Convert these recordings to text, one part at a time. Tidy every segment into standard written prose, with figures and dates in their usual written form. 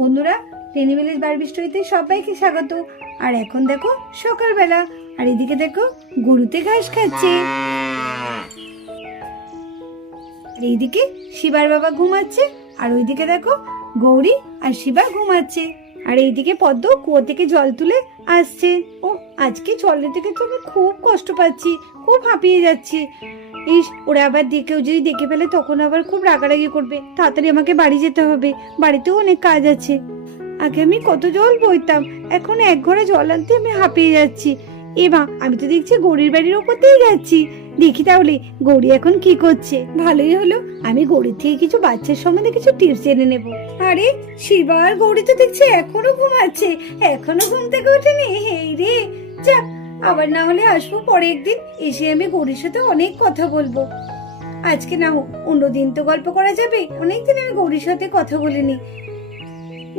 বন্ধুরা, টেনি village Barbie স্টোরিতে সবাইকে স্বাগত। আর এখন দেখো সকালবেলা, আর এদিকে দেখো গরুতে ঘাস খাচ্ছে, আর এইদিকে শিবার বাবা ঘুমাচ্ছে, আর ওইদিকে দেখো গৌরী আর শিবা ঘুমাচ্ছে, আর এইদিকে পদ্ম কুয়ো থেকে জল তুলে আসছে। ও আজকে জলের থেকে তো আমি খুব কষ্ট পাচ্ছি, খুব হাঁপিয়ে যাচ্ছি। ইস, ওরা আবার কেউ যদি দেখে ফেলে তখন আবার খুব রাগারাগি করবে। তাড়াতাড়ি আমাকে বাড়ি যেতে হবে, বাড়িতেও অনেক কাজ আছে। আগে আমি কত জল বইতাম, এখন এক ঘরে জল আনতে আমি হাঁপিয়ে যাচ্ছি। মা, আমি তো দেখছি গৌরীর বাড়ির ওপরতেই যাচ্ছি। দেখি তাহলে গৌরী এখন কি করছে। ভালোই হলো, আমি গৌরীর থেকে কিছু বাচ্চার সম্বন্ধে কিছু টিপস জেনে নেব। আরে শিবা আর গৌরী তো দেখছি এখনো ঘুমাচ্ছে, এখনো ঘুম থেকে ওঠেনি। এই রে, যাক, আবার না হলে আসবো পরে একদিন, এসে আমি গৌরীর সাথে অনেক কথা বলবো। আজকে না হোক, অন্যদিন তো গল্প করা যাবে। অনেকদিন আমি গৌরীর সাথে কথা বলিনি।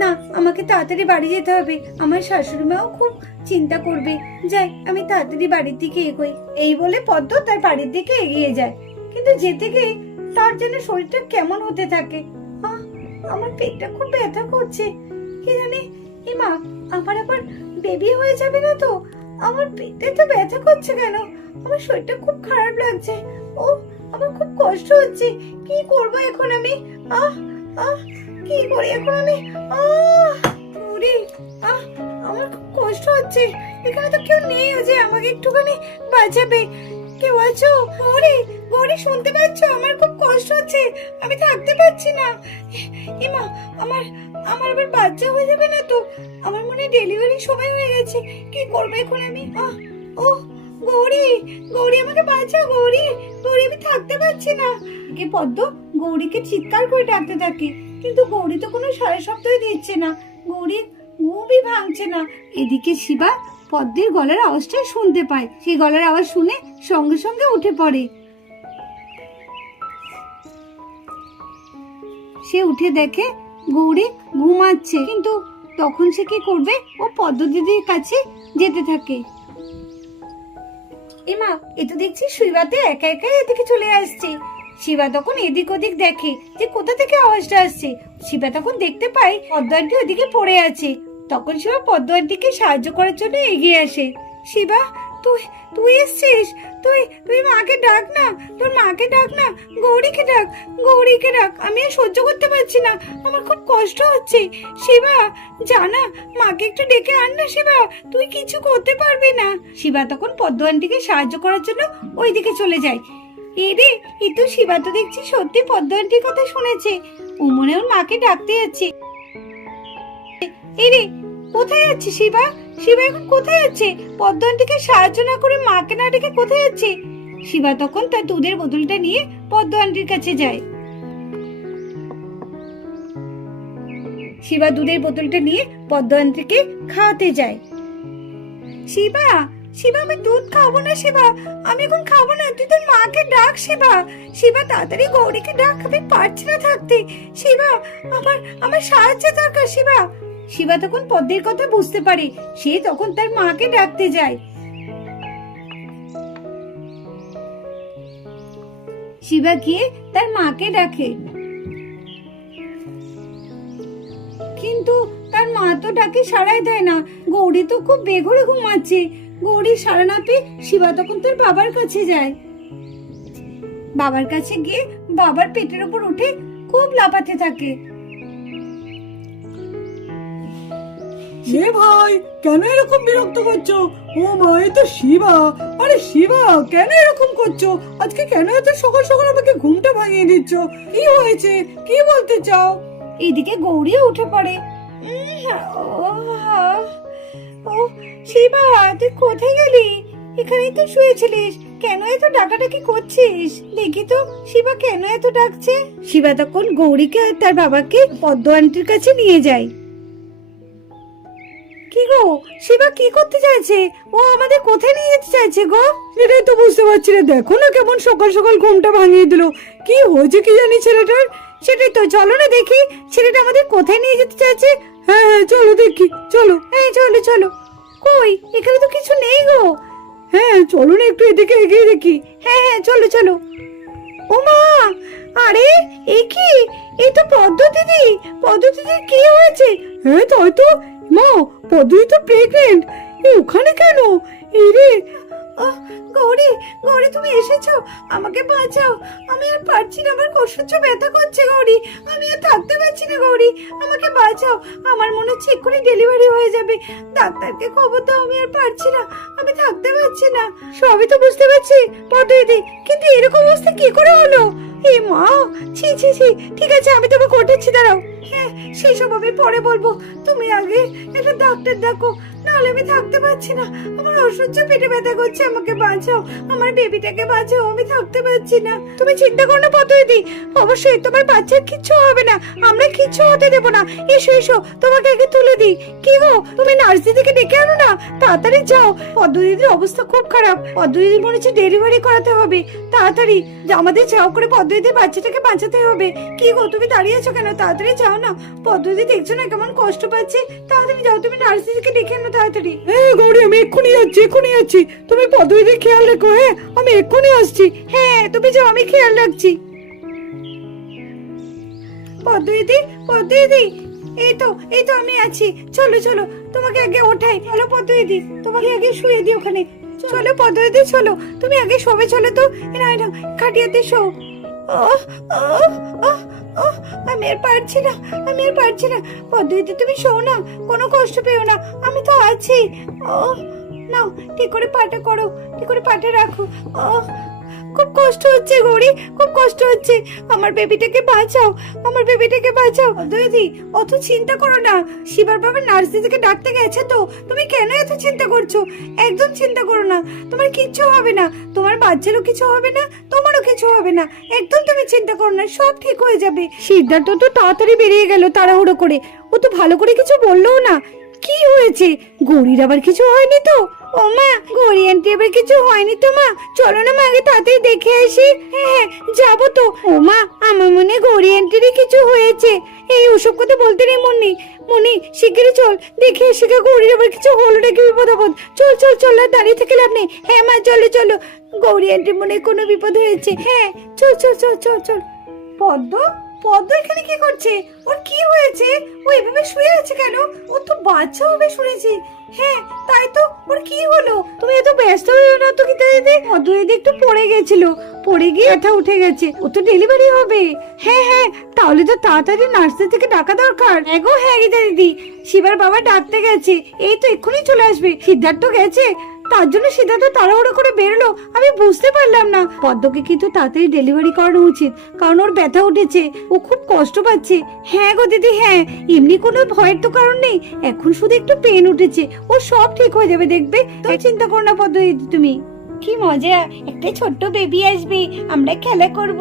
না, আমাকে তাড়াতাড়ি বাড়ি যেতে হবে, আমার শাশুড়ি মাও খুব চিন্তা করবে। যাই, আমি তাড়াতাড়ি বাড়ির দিকে এগোই। এই বলে পদ্ম তার বাড়ির দিকে এগিয়ে যায়, কিন্তু যেতে গিয়ে তার যেন শরীরটা কেমন হতে থাকে। আমার পেটটা খুব ব্যথা করছে, কি জানি। মা, আমার আবার বেবি হয়ে যাবে না তো? আমার পেটে তো ব্যথা করছে কেন? আমার শরীরটা খুব খারাপ লাগছে। ও, আমার খুব কষ্ট হচ্ছে। কি করবো এখন আমি? কি করি এখন আমি? আমার খুব কষ্ট হচ্ছে। এখানে তো কেউ নেই যে আমাকে একটুখানি বাঁচাবে। কেউ আছো? গৌরী, গৌরী, শুনতে পাচ্ছ? আমার খুব কষ্ট হচ্ছে, আমি থাকতে পারছি না। মা, আমার আবার বাচ্চা হয়ে যাবে না তো? আমার মনে হয় ডেলিভারি সময় হয়ে গেছে। কি করবো এখন আমি? ও গৌরী, গৌরী, আমাকে বাঁচাও। গৌরী, গৌরী, আমি থাকতে পারছি না। পদ্ম গৌরীকে চিৎকার করে ডাকতে থাকে, কিন্তু গৌরী তো কোনো সাড়া শব্দই দিচ্ছে না। গৌরীর ঘুমই ভাঙছে না। এদিকে শিবা পদ্মের গলার আওয়াজটা শুনতে পায়। সেই গলার আওয়াজ শুনে সঙ্গে সঙ্গে উঠে পড়ে। সে উঠে দেখে গৌরী ঘুমাচ্ছে, কিন্তু তখন সে কি করবে? ও পদ্ম দিদির কাছে যেতে থাকে। মা, এ তো দেখছি শিবাতে একা একাই এদিকে চলে আসছে। শিবা তখন এদিক ওদিক দেখে যে কোথা থেকে আওয়াজটা আসছে। শিবা তখন দেখতে পায় পদ্ম আন্টি ওদিকে পড়ে আছে। তখন শিবা পদ্ম আন্টিকে সাহায্য করার জন্য এগিয়ে আসে। শিবা, তুই এসছিস? তুই মাকে ডাক না, তোর মাকে ডাক না, গৌরীকে ডাক, গৌরীকে ডাক। আমি আর সহ্য করতে পারছি না, আমার খুব কষ্ট হচ্ছে। শিবা, জানা, মাকে একটু ডেকে আন না। শিবা, তুই কিছু করতে পারবি না। শিবা তখন পদ্ম আন্টিকে সাহায্য করার জন্য ওইদিকে চলে যায়। রে, এ তো শিবা তো দেখছি সত্যি পদ্ম আন্টির কথা শুনেছে। ও মনে ওর মাকে ডাকতে যাচ্ছে। রে, কোথায় যাচ্ছে শিবা? শিবা এখন কোথায় যাচ্ছে? পদ্ম আন্টিকে সাহায্য না করে মাকে না ডেকে কোথায় যাচ্ছে? শিবা তখন তার দুধের বোতলটা নিয়ে পদ্ম আন্টির কাছে যায়। শিবা দুধের বোতলটা নিয়ে পদ্ম আন্টিকে খাওয়াতে যায়। শিবা, শিবা, আমি দুধ খাবো না। শিবা, আমি এখন খাবো না, তুই তোর মাকে ডাক। শিবা, শিবা, তাড়াতাড়ি গৌরীকে ডাক, আমি পারছি না থাকতে। শিবা, আমার সাহায্য দরকার। শিবা, শিবা তখন পদ্মের কথা বুঝতে পারে। সে তখন তার মাকে ডাকতে যায়। শিবা গিয়ে তার মাকে ডাকে, কিন্তু তার মা তো ডাকে সাড়াই দেয় না। গৌরী তো খুব বেঘরে ঘুমাচ্ছে। গৌরী সাড়া না পেয়ে শিবা তখন তার বাবার কাছে যায়। বাবার কাছে গিয়ে বাবার পেটের উপর উঠে খুব লাফাতে থাকে। ভাই, কেন এরকম বিরক্ত করছো? ও মা, এ তো শিবা। আরে শিবা, কেন এরকম করছো? আজকে কেন এত সকাল সকাল আমাকে ঘুমটা ভাঙিয়ে দিচ্ছ? কি হয়েছে, কি বলতে চাও? এইদিকে গৌরী উঠে পড়ে। ও শিবা, তুই কোথায় গেলি? এখানেই তো শুয়েছিলিস, কেন এত ডাকাডাকি করছিস? দেখি তো শিবা কেন এত ডাকছে। শিবা তখন গৌরীকে আর তার বাবাকে পদ্ম আন্টির কাছে নিয়ে যায়। কি গো শিবা, কি করতে চাইছে? ও আমাদের কোথায় নিয়ে যেতে চাইছে গো? এটাই তো বুঝতে পারছি না, দেখো না কেমন সকাল সকাল ঘুমটা ভাঙিয়ে দিল। কি হয়েছে কি জানি ছেলেটার। সেটাই তো, চলো না দেখি ছেলেটা আমাদের কোথায় নিয়ে যেতে চাইছে। হ্যাঁ হ্যাঁ, চলো দেখি, চলো। চলো চলো। কই, এখানে তো কিছু নেই গো। হ্যাঁ, চলো না একটু এদিকে এগিয়ে দেখি। হ্যাঁ, চলো চলো। ও মা, আরে এই কি, এই তো পদ্ম দিদি। পদ্ম দিদির কি হয়েছে? হ্যাঁ তাই তো, মা পদ্মই তো প্রেগনেন্ট। ওখানে কেন? এই রে, গৌরী, গৌরী তুমি এসেছো, আমাকে বাঁচাও, আমি আর পারছি না, আমার অসহ্য ব্যথা করছে গৌরী, আমি আর থাকতে পারছি না গৌরী, আমাকে বাঁচাও, আমার মনে হচ্ছে এক্ষুনি ডেলিভারি হয়ে যাবে, ডাক্তারকে খবর দাও, আমি আর পারছি না, আমি থাকতে পারছি না। সবই তো বুঝতে পারছি পদ্ম দিদি, কিন্তু এরকম অবস্থা কি করে হলো? এ মা, ছি ছি ছি, ঠিক আছে আমি তোমাকে ওঠাচ্ছি, দাঁড়াও। হ্যাঁ, সেই সব আমি পরে বলবো, তুমি আগে একটা ডাক্তার ডাকো, নাহলে আমি থাকতে পারছি না, আমার অসহ্য পেটে ব্যথা করছে, আমাকে বাঁচাও, আমার বেবিটাকে বাঁচাও, আমি থাকতে পারছি না। তুমি চিন্তা করো না পদ্ম দিদি, অবশ্যই তোমার বাচ্চার কিচ্ছু হবে না, আমরা কিচ্ছু হতে দেবো না। এসো এসো, তোমাকে আগে তুলে দিই। কি গো, তুমি নার্স দিদিকে ডেকে আনো না, তাড়াতাড়ি যাও, পদ্ম দিদির অবস্থা খুব খারাপ, পদ্ম দিদি মনে হচ্ছে ডেলিভারি করাতে হবে, তাড়াতাড়ি আমাদের যাও করে পদ্ম দিদির বাচ্চাটাকে বাঁচাতে হবে। কি গো, তুমি দাঁড়িয়ে আছো কেন? তাড়াতাড়ি যাও না, পদ্ম দিদি দেখছো না কেমন কষ্ট পাচ্ছে, তাড়াতাড়ি যাও, তুমি নার্স দিদিকে ডেকে আনো তাড়াতাড়ি। হ্যাঁ গৌরী, আমি এক্ষুনি যাচ্ছি, এক্ষুনি যাচ্ছি। তুমি পদ্মদিদির খেয়াল রেখো। হ্যাঁ, আমি এক্ষুনি আসছি। হ্যাঁ তুমি যাও, আমি খেয়াল রাখছি। পদ্ম দিদি, পদ্ম দিদি, এই তো আমি আছি, চলো চলো, তোমাকে আগে ওঠাই। চলো পদ্ম দিদি, তোমাকে আগে শুয়ে দিই ওখানে, চলো পদ্ম দিদি, চলো তুমি আগে শোবে, চলো তো, না না খাটিয়াতে শো। আমি আর পারছি না, আমি আর পারছি না, পদ্ম দিদি তুমি শো না, কোনো কষ্ট পেও না, আমি তো আছি। ও নাও, ঠিক করে পাটা করো, ঠিক করে পাটা রাখো। খুব কষ্ট হচ্ছে গৌরী, খুব কষ্ট হচ্ছে, আমার বেবিটাকে বাঁচাও, আমার বেবিটাকে বাঁচাও। দিদি অত চিন্তা করো না, শিবার বাবা নার্স দিদিকে ডাকতে গেছে তো, তুমি কেন এত চিন্তা করছো? একদম চিন্তা করো না, তোমার কিচ্ছু হবে না, তোমার বাচ্চারও কিছু হবে না, তোমারও কিছু হবে না, একদম তুমি চিন্তা করো না, সব ঠিক হয়ে যাবে। সিদ্ধার্থ তো তাড়াতাড়ি বেরিয়ে গেল তাড়াহুড়ো করে, ও তো ভালো করে কিছু বললো না। কি হয়েছে? গৌরীর আবার কিছু হয়নি তো? ও মা, গৌরী আন্টি আবার কিছু হয়নি তো মা? চলো না মা, আগে তাড়াতাড়ি দেখে আসি। হ্যাঁ যাবো তো। ও মা, আমার মনে হয় গৌরী আন্টিরই কিছু হয়েছে, এই ওসব কথা বলতে নেই মনি, মনি শিগগিরই চল দেখে এসে, গৌরীর আবার কিছু হলো নাকি, বিপদ আপদ, চল চল চল, আর দাঁড়িয়ে থেকে লাভ নেই। হ্যাঁ মা চলো চলো, গৌরী আন্টির মনে হয় কোনো বিপদ হয়েছে। হ্যাঁ চল চল চল চল চল। পদ্ম, পদ্ম এখানে কি করছে? ওর কি হয়েছে? ও এভাবে শুয়ে আছে কেন? ও তো বাচ্চা হবে শুনেছি। হ্যাঁ তাই তো, ওর কি হলো? তুমি এত ব্যস্ত হয়ে না তো গীতা দিদি, পদ্ম দিদি একটু পড়ে গেছিল, পড়ে গিয়ে ব্যথা উঠে গেছে, ও তো ডেলিভারি হবে। হ্যাঁ হ্যাঁ, তাহলে তো তাড়াতাড়ি নার্সদের থেকে ডাকা দরকার। এগো হ্যাঁ গীতা দিদি, শিবার বাবা ডাকতে গেছে, এই তো এক্ষুনি চলে আসবে। সিদ্ধার্থ গেছে, তার জন্য সিদ্ধার্থ তাড়াহুড়ো করে বেরোলো, আমি বুঝতে পারলাম না। পদ্মকে কিন্তু তাড়াতাড়ি ডেলিভারি করানো উচিত, কারণ ওর ব্যথা উঠেছে, ও খুব কষ্ট পাচ্ছে। হ্যাঁ গো দিদি হ্যাঁ, এমনি কোনো ভয়ের তো কারণ নেই, এখন শুধু একটু পেন উঠেছে, ও সব ঠিক হয়ে যাবে দেখবে, তো চিন্তা করো না পদ্ম দিদি তুমি। কি মজা, একটা ছোট্ট বেবি আসবে, আমরা খেলা করব,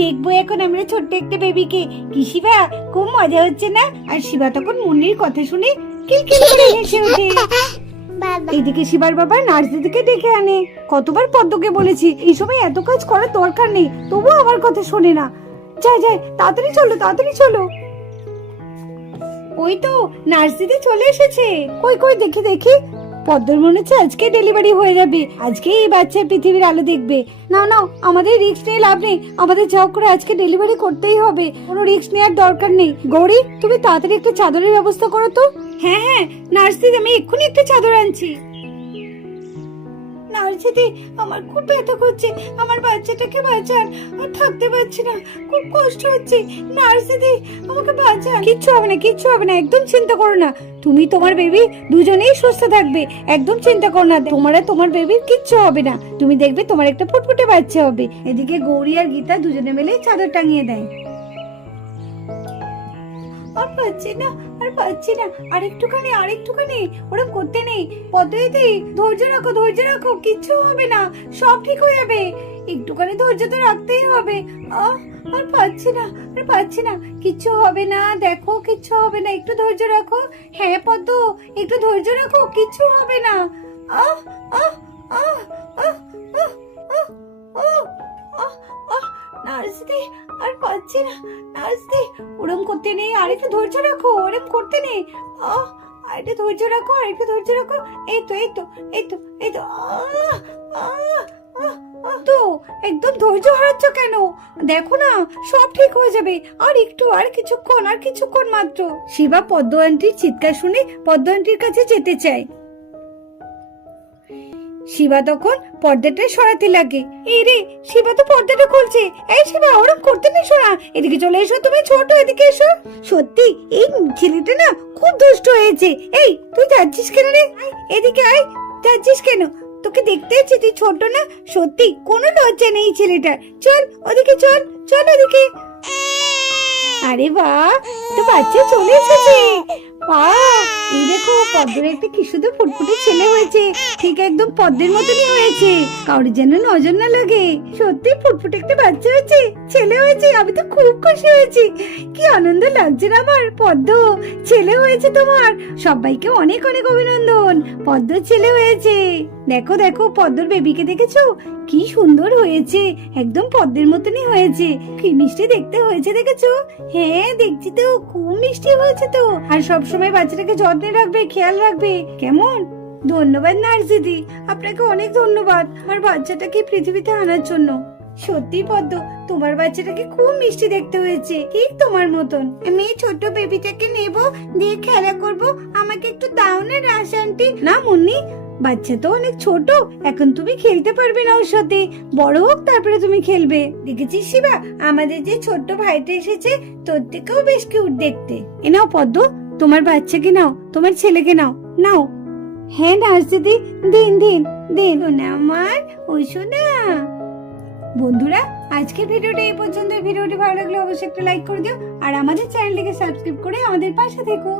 দেখবো এখন আমরা ছোট্ট একটা বেবিকে। কি শিবা, খুব মজা হচ্ছে না? আর শিবা তখন মুন্নির কথা শুনে কিলকিল করে হেসে ওঠে। এদিকে শিবার বাবা নার্স দিদিকে ডেকে আনে। কতবার পদ্মকে বলেছি এই সময় এত কাজ করার দরকার নেই, তবুও আমার কথা শোনে না। যাই যাই, তাড়াতাড়ি চলো তাড়াতাড়ি চলো। ওই তো নার্স দিদি চলে এসেছে। কই কই দেখি দেখি, পদ্মর মনে হচ্ছে আজকে ডেলিভারি হয়ে যাবে, আজকে এই বাচ্চা পৃথিবীর আলো দেখবে। না না, আমাদের রিস্ক নিয়ে লাভ নেই, আমাদের যাও করে আজকে ডেলিভারি করতেই হবে, কোনো রিস্ক নেওয়ার দরকার নেই। গৌরী তুমি তাড়াতাড়ি একটু চাদরের ব্যবস্থা করো তো। হ্যাঁ হ্যাঁ নার্স দিদি, আমি এক্ষুনি একটা চাদর আনছি। নার্স দিদি, আমার খুব ব্যথা করছে, আমার বাচ্চাটাকে বাঁচান, আর থাকতে পারছি না, খুব কষ্ট হচ্ছে, নার্স দিদি আমাকে বাঁচান। কিচ্ছু হবে না, কিচ্ছু হবে না, একদম চিন্তা করো না, তুমি তোমার বেবি দুজনেই সুস্থ থাকবে, একদম চিন্তা করো না, তোমার আর তোমার বেবির কিচ্ছু হবে না, তুমি দেখবে তোমার একটা ফুটফুটে বাচ্চা হবে। এদিকে গৌরী আর গীতা দুজনে মিলে চাদর টাঙিয়ে দেয়। আর পাচ্ছি না, আর পাচ্ছি না, আরেকটুখানি আরেকটুখানি, ওরা করতে নেই। পদ্মদিদি ধৈর্য রাখো, ধৈর্য রাখো, কিচ্ছু হবে না, সব ঠিক হয়ে যাবে, একটুখানি ধৈর্য তো রাখতেই হবে। আর পাচ্ছি না, আর পাচ্ছি না, কিচ্ছু হবে না, দেখো কিচ্ছু হবে না, একটু ধৈর্য রাখো। হ্যাঁ পদ্ম, একটু ধৈর্য রাখো, কিচ্ছু হবে না। আহ আহ আহ আহ আহ আহ আহ আহ নার্স দি, আর পাচ্ছি না, নার্স দি, ওরম করতে নেই, আরেকটু ধৈর্য রাখো, ওরম করতে নেই, আরেকটু ধৈর্য রাখো, আরেকটু ধৈর্য রাখো, এই তো এই তো এই তো এই তো, আহ আহ আহ তো একদম ধৈর্য হারাচ্ছ কেন? দেখো না, সব ঠিক হয়ে যাবে। আর একটু, আর কিছুক্ষণ মাত্র। শিবা পদ্ম আন্টির চিৎকার শুনে পদ্ম আন্টির কাছে যেতে চায়। শিবা তখন পর্দাটা সরাতে লাগে। এই রে, শিবা তো পর্দাটা খুলছে। এই শিবা, ওরম করতে নেই, শোনা, এদিকে চলে এসো, তুমি ছোট, এদিকে এসো। সত্যি এই ছেলেটা না খুব দুষ্ট হয়েছে। এই তুই যাচ্ছিস কেন রে? এদিকে আয়, যাচ্ছিস কেন? তোকে দেখতে হচ্ছে তুই ছোট না। সত্যি কোনো লজ্জা নেই ছেলেটার। চল ওদিকে, চল চল ওদিকে। আরে বাহ, তো বাচ্চা চলে এসেছে। বাহ, এই দেখো পদ্মের একটা কি সুন্দর ফুটফুটে ছেলে হয়েছে। ঠিক একদম পদ্মের মতনই হয়েছে, কারোর যেন নজর না লাগে। সত্যি ফুটফুটে একটা বাচ্চা হয়েছে, ছেলে হয়েছে। আমি তো খুব খুশি হয়েছি। কি আনন্দ লাগছে না আমার। পদ্ম ছেলে হয়েছে তোমার। সবাইকে অনেক অনেক অভিনন্দন, পদ্ম ছেলে হয়েছে। দেখো দেখো পদ্মর বেবিকে দেখেছো? কি সুন্দর হয়েছে, একদম পদ্মের মতনই হয়েছে। কি মিষ্টি দেখতে হয়েছে, দেখেছো? হ্যাঁ দেখছি তো, খুব মিষ্টি হয়েছে তো। আর সব সময় বাচ্চাটাকে যত্নে রাখবে, খেয়াল রাখবে, কেমন? ধন্যবাদ নার্স দিদি, আপনাকে অনেক ধন্যবাদ আমার বাচ্চাটাকে পৃথিবীতে আনার জন্য। সত্যি পদ্ম, তোমার বাচ্চাটাকে খুব মিষ্টি দেখতে হয়েছে, ঠিক তোমার মতন। আমি এই ছোট্ট বেবিটাকে নেব, দিয়ে খেলা করব। আমাকে একটু দাও না রাস আন্টি। না মুন্নি, বাচ্চা তো অনেক ছোট, এখন তুমি খেলতে পারবে না ওর সাথে। বড় হোক তারপরে তুমি খেলবে। দেখেছিস শিবা, আমাদের যে ছোট্ট ভাইটা এসেছে তোর থেকেও বেশ কিউট দেখতে। এ নাও পদ্ম, তোমার বাচ্চাকে নাও, তোমার ছেলেকে নাও, নাও। হ্যাঁ নার্স দিদি, দিন দিন দিন। শোনা আমার, ওই শোনা। বন্ধুরা, আজকের ভিডিওটা এই পর্যন্ত। ভিডিওটি ভালো লাগলে অবশ্যই একটা লাইক করে দিও, আর আমাদের চ্যানেলটিকে সাবস্ক্রাইব করে আমাদের পাশে থেকো।